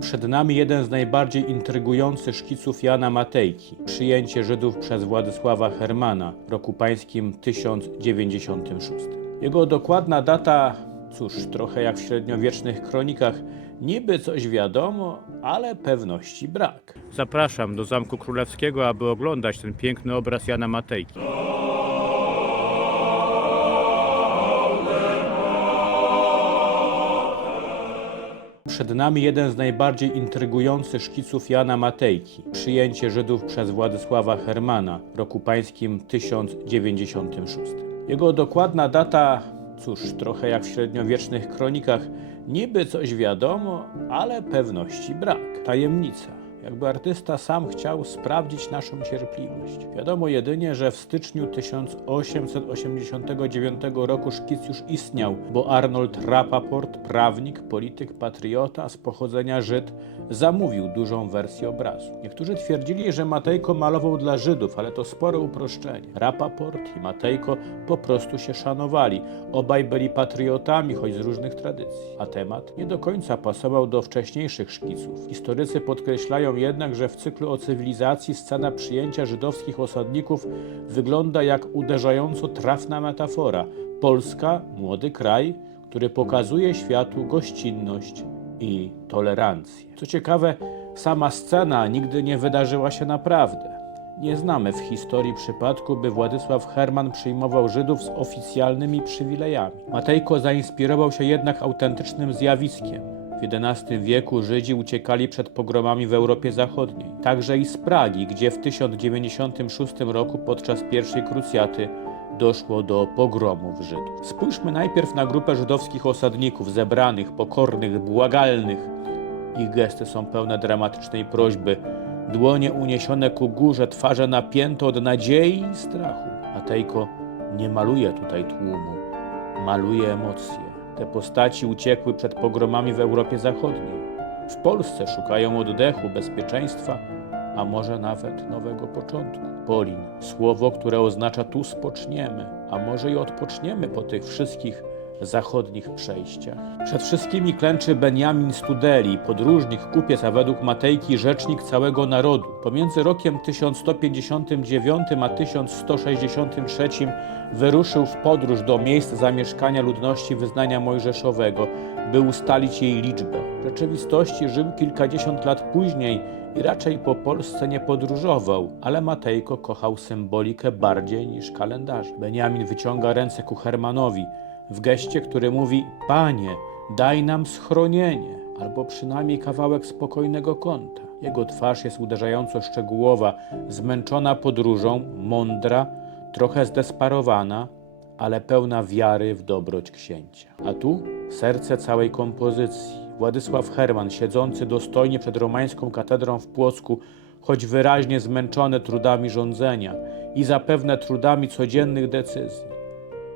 Przed nami jeden z najbardziej intrygujących szkiców Jana Matejki. Przyjęcie Żydów przez Władysława Hermana w roku pańskim 1096. Jego dokładna data, cóż, trochę jak w średniowiecznych kronikach, niby coś wiadomo, ale pewności brak. Zapraszam do Zamku Królewskiego, aby oglądać ten piękny obraz Jana Matejki. Przed nami jeden z najbardziej intrygujących szkiców Jana Matejki. Przyjęcie Żydów przez Władysława Hermana w roku pańskim 1096. Jego dokładna data, cóż, trochę jak w średniowiecznych kronikach, niby coś wiadomo, ale pewności brak. Tajemnica. Jakby artysta sam chciał sprawdzić naszą cierpliwość. Wiadomo jedynie, że w styczniu 1889 roku szkic już istniał, bo Arnold Rappaport, prawnik, polityk, patriota z pochodzenia Żyd, zamówił dużą wersję obrazu. Niektórzy twierdzili, że Matejko malował dla Żydów, ale to spore uproszczenie. Rappaport i Matejko po prostu się szanowali. Obaj byli patriotami, choć z różnych tradycji. A temat nie do końca pasował do wcześniejszych szkiców. Historycy podkreślają jednak, że w cyklu o cywilizacji scena przyjęcia żydowskich osadników wygląda jak uderzająco trafna metafora. Polska, młody kraj, który pokazuje światu gościnność i tolerancję. Co ciekawe, sama scena nigdy nie wydarzyła się naprawdę. Nie znamy w historii przypadku, by Władysław Herman przyjmował Żydów z oficjalnymi przywilejami. Matejko zainspirował się jednak autentycznym zjawiskiem. W XI wieku Żydzi uciekali przed pogromami w Europie Zachodniej, także i z Pragi, gdzie w 1096 roku podczas pierwszej krucjaty doszło do pogromów Żydów. Spójrzmy najpierw na grupę żydowskich osadników, zebranych, pokornych, błagalnych. Ich gesty są pełne dramatycznej prośby, dłonie uniesione ku górze, twarze napięte od nadziei i strachu. Matejko nie maluje tutaj tłumu, maluje emocje. Te postaci uciekły przed pogromami w Europie Zachodniej. W Polsce szukają oddechu, bezpieczeństwa, a może nawet nowego początku. Polin, słowo, które oznacza tu spoczniemy, a może i odpoczniemy po tych wszystkich zachodnich przejściach. Przed wszystkimi klęczy Benjamin Studeli, podróżnik, kupiec, a według Matejki rzecznik całego narodu. Pomiędzy rokiem 1159 a 1163 wyruszył w podróż do miejsc zamieszkania ludności wyznania mojżeszowego, by ustalić jej liczbę. W rzeczywistości żył kilkadziesiąt lat później i raczej po Polsce nie podróżował, ale Matejko kochał symbolikę bardziej niż kalendarz. Benjamin wyciąga ręce ku Hermanowi w geście, który mówi: Panie, daj nam schronienie, albo przynajmniej kawałek spokojnego kąta. Jego twarz jest uderzająco szczegółowa, zmęczona podróżą, mądra, trochę zdesperowana, ale pełna wiary w dobroć księcia. A tu serce całej kompozycji. Władysław Herman, siedzący dostojnie przed romańską katedrą w Płocku, choć wyraźnie zmęczony trudami rządzenia i zapewne trudami codziennych decyzji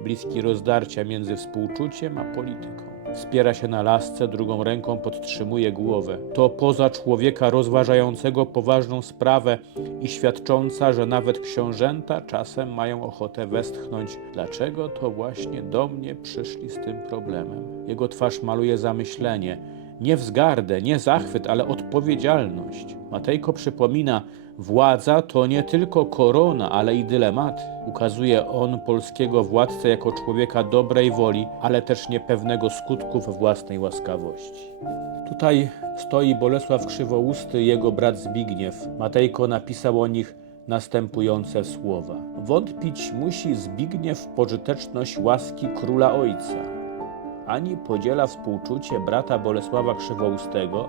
bliski rozdarcia między współczuciem a polityką. Wspiera się na lasce, drugą ręką podtrzymuje głowę. To poza człowieka rozważającego poważną sprawę i świadcząca, że nawet książęta czasem mają ochotę westchnąć, dlaczego to właśnie do mnie przyszli z tym problemem. Jego twarz maluje zamyślenie, nie wzgardę, nie zachwyt, ale odpowiedzialność. Matejko przypomina, władza to nie tylko korona, ale i dylemat. Ukazuje on polskiego władcę jako człowieka dobrej woli, ale też niepewnego skutków własnej łaskawości. Tutaj stoi Bolesław Krzywousty jego brat Zbigniew. Matejko napisał o nich następujące słowa. Wątpić musi Zbigniew w pożyteczność łaski króla ojca ani podziela współczucie brata Bolesława Krzywoustego,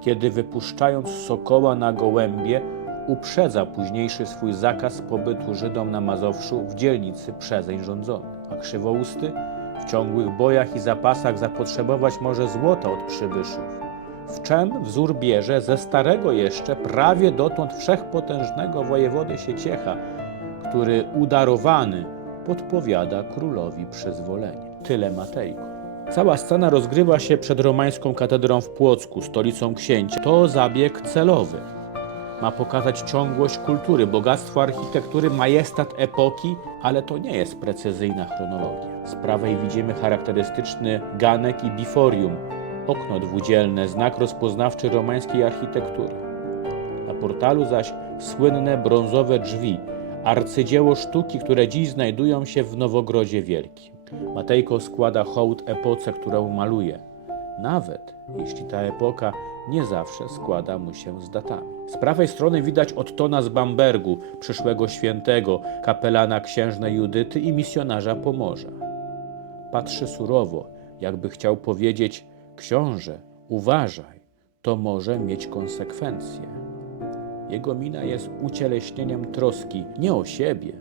kiedy wypuszczając sokoła na gołębie, uprzedza późniejszy swój zakaz pobytu Żydom na Mazowszu w dzielnicy przezeń rządzonej. A Krzywousty w ciągłych bojach i zapasach zapotrzebować może złota od przybyszów. W czem wzór bierze ze starego jeszcze, prawie dotąd wszechpotężnego wojewody Sieciecha, który udarowany podpowiada królowi przyzwolenie. Tyle Matejko. Cała scena rozgrywa się przed romańską katedrą w Płocku, stolicą księcia. To zabieg celowy. Ma pokazać ciągłość kultury, bogactwo architektury, majestat epoki, ale to nie jest precyzyjna chronologia. Z prawej widzimy charakterystyczny ganek i biforium, Okno dwudzielne, znak rozpoznawczy romańskiej architektury. Na portalu zaś słynne brązowe drzwi, arcydzieło sztuki, które dziś znajdują się w Nowogrodzie Wielkim. Matejko składa hołd epoce, którą maluje, nawet jeśli ta epoka nie zawsze składa mu się z datami. Z prawej strony widać Ottona z Bambergu, przyszłego świętego, kapelana księżnej Judyty i misjonarza Pomorza. Patrzy surowo, jakby chciał powiedzieć: Książę, uważaj, to może mieć konsekwencje. Jego mina jest ucieleśnieniem troski nie o siebie,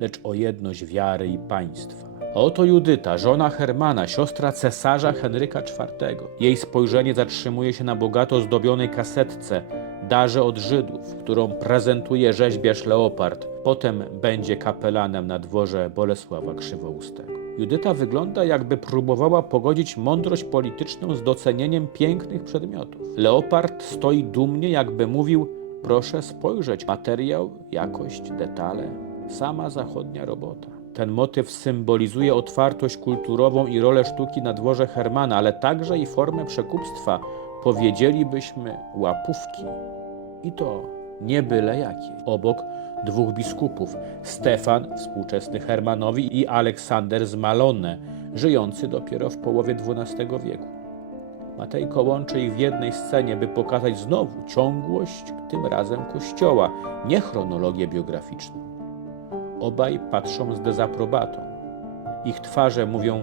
lecz o jedność wiary i państwa. Oto Judyta, żona Hermana, siostra cesarza Henryka IV. Jej spojrzenie zatrzymuje się na bogato zdobionej kasetce, darze od Żydów, którą prezentuje rzeźbiarz Leopard. Potem będzie kapelanem na dworze Bolesława Krzywoustego. Judyta wygląda, jakby próbowała pogodzić mądrość polityczną z docenieniem pięknych przedmiotów. Leopard stoi dumnie, jakby mówił: Proszę spojrzeć, materiał, jakość, detale, sama zachodnia robota. Ten motyw symbolizuje otwartość kulturową i rolę sztuki na dworze Hermana, ale także i formę przekupstwa, powiedzielibyśmy łapówki. I to nie byle jakiej. Obok dwóch biskupów, Stefan, współczesny Hermanowi i Aleksander z Malone, żyjący dopiero w połowie XII wieku. Matejko łączy ich w jednej scenie, by pokazać znowu ciągłość, tym razem kościoła, nie chronologię biograficzną. Obaj patrzą z dezaprobatą. Ich twarze mówią: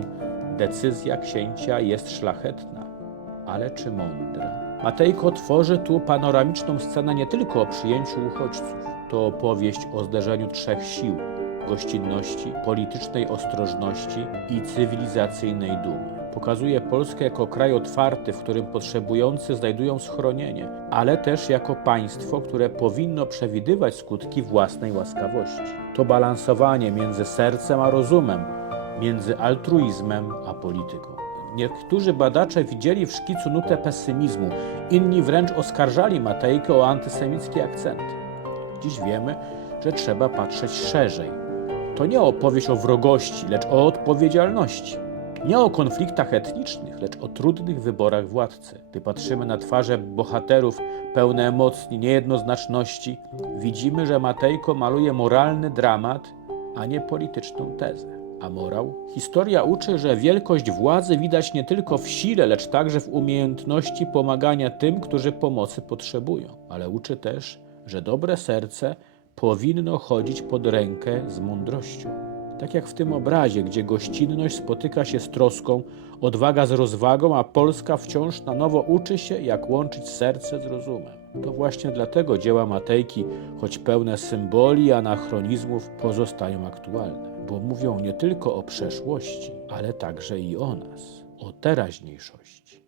Decyzja księcia jest szlachetna, ale czy mądra? Matejko tworzy tu panoramiczną scenę nie tylko o przyjęciu uchodźców. To opowieść o zderzeniu trzech sił: gościnności, politycznej ostrożności i cywilizacyjnej dumy. Pokazuje Polskę jako kraj otwarty, w którym potrzebujący znajdują schronienie, ale też jako państwo, które powinno przewidywać skutki własnej łaskawości. To balansowanie między sercem a rozumem, między altruizmem a polityką. Niektórzy badacze widzieli w szkicu nutę pesymizmu, inni wręcz oskarżali Matejkę o antysemickie akcenty. Dziś wiemy, że trzeba patrzeć szerzej. To nie opowieść o wrogości, lecz o odpowiedzialności. Nie o konfliktach etnicznych, lecz o trudnych wyborach władcy. Gdy patrzymy na twarze bohaterów pełne emocji, niejednoznaczności, widzimy, że Matejko maluje moralny dramat, a nie polityczną tezę. A morał? Historia uczy, że wielkość władzy widać nie tylko w sile, lecz także w umiejętności pomagania tym, którzy pomocy potrzebują. Ale uczy też, że dobre serce powinno chodzić pod rękę z mądrością. Tak jak w tym obrazie, gdzie gościnność spotyka się z troską, odwaga z rozwagą, a Polska wciąż na nowo uczy się, jak łączyć serce z rozumem. To właśnie dlatego dzieła Matejki, choć pełne symboli i anachronizmów, pozostają aktualne, bo mówią nie tylko o przeszłości, ale także i o nas, o teraźniejszości.